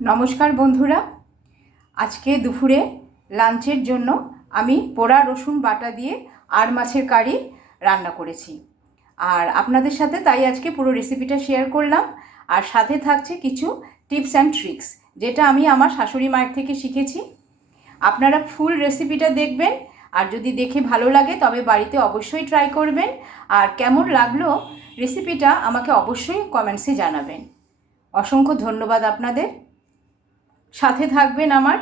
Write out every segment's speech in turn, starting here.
নমস্কার বন্ধুরা, আজকে দুপুরে লাঞ্চের জন্য আমি পোড়া রসুন বাটা দিয়ে আর মাছের কারি রান্না করেছি। আর আপনাদের সাথে তাই আজকে পুরো রেসিপিটা শেয়ার করলাম। আর সাথে থাকছে কিছু টিপস অ্যান্ড ট্রিক্স, যেটা আমি আমার শাশুড়ি মায়ের থেকে শিখেছি। আপনারা ফুল রেসিপিটা দেখবেন, আর যদি দেখে ভালো লাগে তবে বাড়িতে অবশ্যই ট্রাই করবেন। আর কেমন লাগলো রেসিপিটা আমাকে অবশ্যই কমেন্টসে জানাবেন। অসংখ্য ধন্যবাদ আপনাদের, সাথে থাকবেন আমার।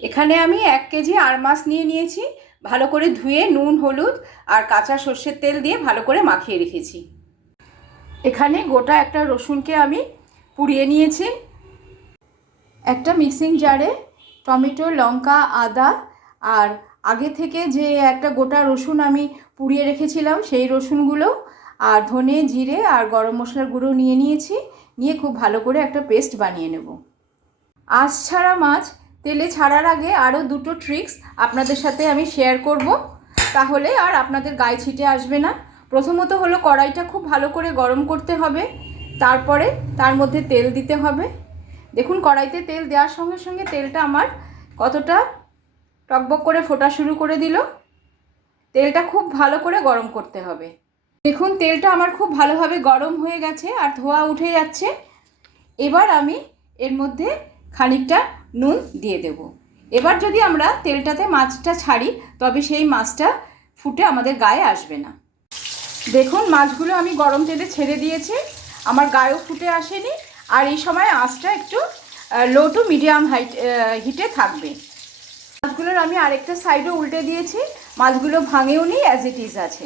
এখানে আমি 1 কেজি আর মাছ নিয়ে নিয়েছি। ভালো করে ধুয়ে নুন, হলুদ আর কাঁচা সর্ষের তেল দিয়ে ভালো করে মাখিয়ে রেখেছি। এখানে গোটা একটা রসুনকে আমি পুড়িয়ে নিয়েছি। একটা মিক্সিং জারে টমেটো, লঙ্কা, আদা আর আগে থেকে যে একটা গোটা রসুন আমি পুড়িয়ে রেখেছিলাম সেই রসুনগুলো আর ধনে, জিরে আর গরম মশলার গুঁড়ো নিয়ে নিয়েছি। নিয়ে খুব ভালো করে একটা পেস্ট বানিয়ে নেব। আঁশ ছাড়া মাছ তেলে ছাড়ার আগে আরও দুটো ট্রিক্স আপনাদের সাথে আমি শেয়ার করব, তাহলে আর আপনাদের গায়ে ছিটে আসবে না। প্রথমত হলো কড়াইটা খুব ভালো করে গরম করতে হবে, তারপরে তার মধ্যে তেল দিতে হবে। দেখুন, কড়াইতে তেল দেওয়ার সঙ্গে সঙ্গে তেলটা আমার কতটা টকবক করে ফোটা শুরু করে দিল। তেলটা খুব ভালো করে গরম করতে হবে। দেখুন, তেলটা আমার খুব ভালোভাবে গরম হয়ে গেছে আর ধোঁয়া উঠে যাচ্ছে। এবার আমি এর মধ্যে খানিকটা নুন দিয়ে দেব। এবার যদি আমরা তেলটাতে মাছটা ছাড়ি তবে সেই মাছটা ফুটে আমাদের গায়ে আসবে না। দেখুন, মাছগুলো আমি গরম তেলে ছেড়ে দিয়েছি, আমার গায়েও ফুটে আসেনি। আর এই সময় আঁচটা একটু লো টু মিডিয়াম হিটে থাকবে। মাছগুলোর আমি আরেকটা সাইডও উল্টে দিয়েছি, মাছগুলো ভাঙেও নি, অ্যাজ ইট ইজ আছে।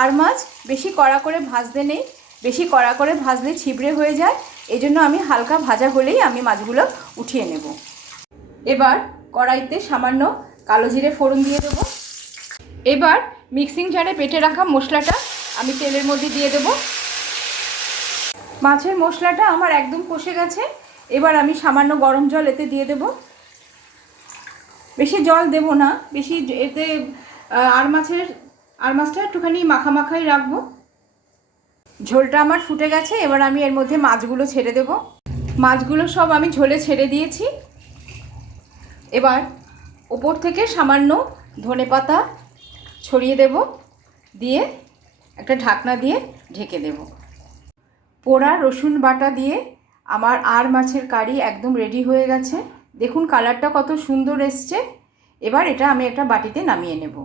আর মাছ বেশি কড়া করে ভাজতে নেই, বেশি কড়া করে ভাজলে ছিবড়ে হয়ে যায়। এই জন্য আমি হালকা ভাজা হলেই আমি মাছগুলো উঠিয়ে নেব। এবার কড়াইতে সামান্য কালো জিরে ফোড়ন দিয়ে দেব। এবার মিক্সিং জারে বেটে রাখা মশলাটা আমি তেলের মধ্যে দিয়ে দেব। মাছের মশলাটা আমার একদম কষে গেছে। এবার আমি সামান্য গরম জল এতে দিয়ে দেব। বেশি জল দেব না, বেশি এতে আর মাছটা একটুখানি মাখামাখাই রাখবো। ঝোলটা আমার ফুটে গেছে। এবার আমি এর মধ্যে মাছগুলো ছেড়ে দেব। মাছগুলো সব আমি ঝোলে ছেড়ে দিয়েছি। এবার ওপর থেকে সামান্য ধনেপাতা ছড়িয়ে দেব, দিয়ে একটা ঢাকনা দিয়ে ঢেকে দেব। পোড়া রসুন বাটা দিয়ে আমার আর মাছের কারি একদম রেডি হয়ে গেছে। দেখুন, কালারটা কত সুন্দর এসছে। এবার এটা আমি একটা বাটিতে নামিয়ে নেব।